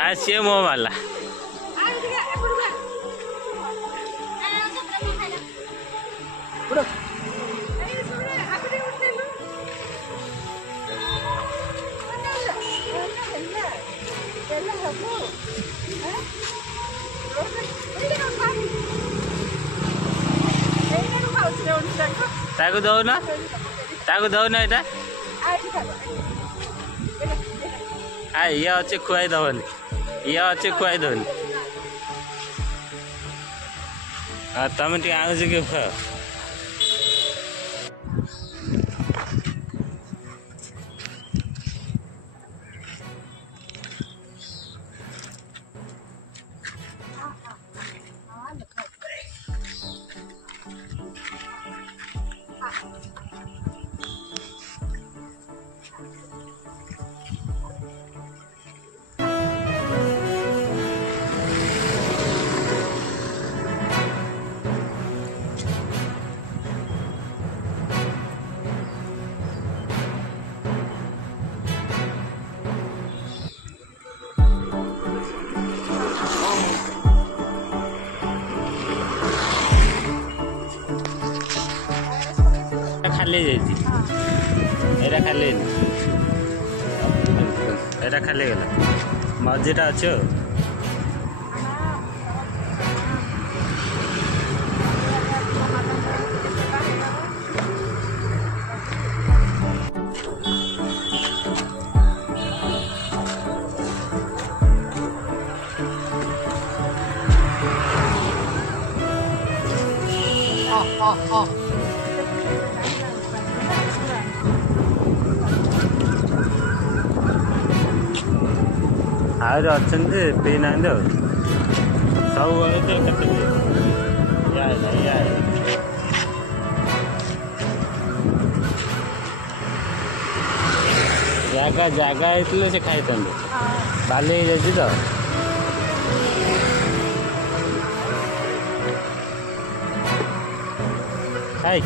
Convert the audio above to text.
सी मो मारला ताको दौन एटा ये अच्छे खुआई दबनी ये अच्छे खुआई दबनी तुम टे आउज के खुआ खाली एटा खाली एटा खाली गला मझीटा अच्छे आर अच्छा पी ना सब जगह जगह से खाई बाली तो खाई